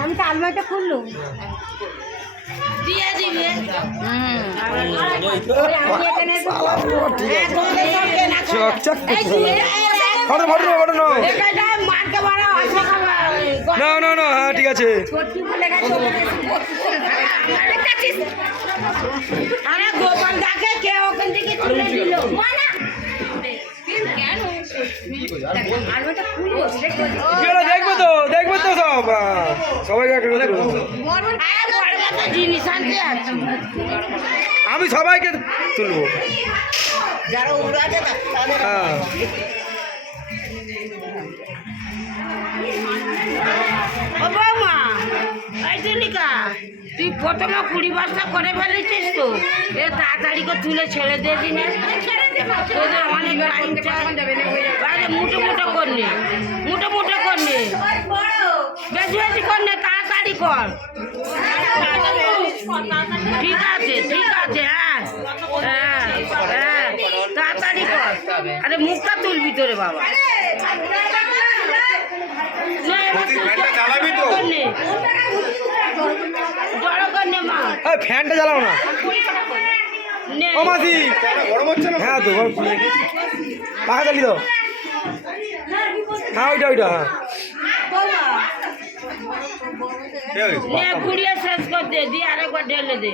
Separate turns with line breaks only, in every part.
আমি তো আলমারিটা খুললুম।
না
না না না হ্যাঁ ঠিক আছে।
গোপাল দাকে কে ওখান থেকে তুলে দিল?
দেখব তো দেখব তো সব সবাইকে আমি সবাইকে তুলবো।
যারা উড়াতে
হ্যাঁ।
প্রথমে কুড়ি বস্তা করে ফেলেছিস তো। এ তাড়াতাড়ি করে তুলে ছেড়ে দিয়ে দিনে। তোদের অনেক মুঠো মুঠো করলে। মুঠো মুঠো করলে। বেশি বেশি করলে তাড়াতাড়ি কর। ঠিক আছে ঠিক আছে হ্যাঁ হ্যাঁ হ্যাঁ তাড়াতাড়ি কর। আরে মুখটা তুলবি তোরে বাবা।
চালাবি তো? ফ্যানটা জ্বালাও না। ও মাসি। হ্যাঁ তো পাখা চালিয়ে দাও। হ্যাঁ ওইটা ওইটা হ্যাঁ।
শেষ কর দে দে।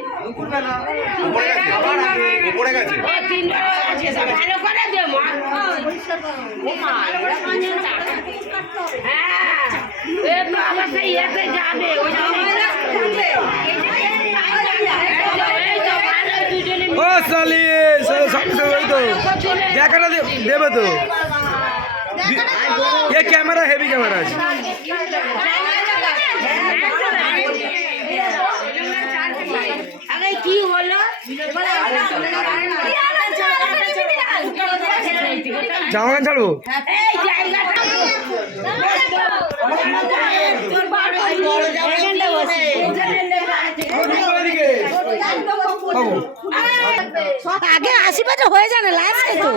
হ্যাঁ তো যাবে, ওই জন্য এই তো ভালো দুজনে
ও সালি সব সব ওই তো দেখাটা দেবে তো। এ ক্যামেরা হেভি ক্যামেরা আছে।
আগে কি হলো
জামা ছাড়বো
এই
আগে আশি বছর হয়ে জানে লাস্টে তো।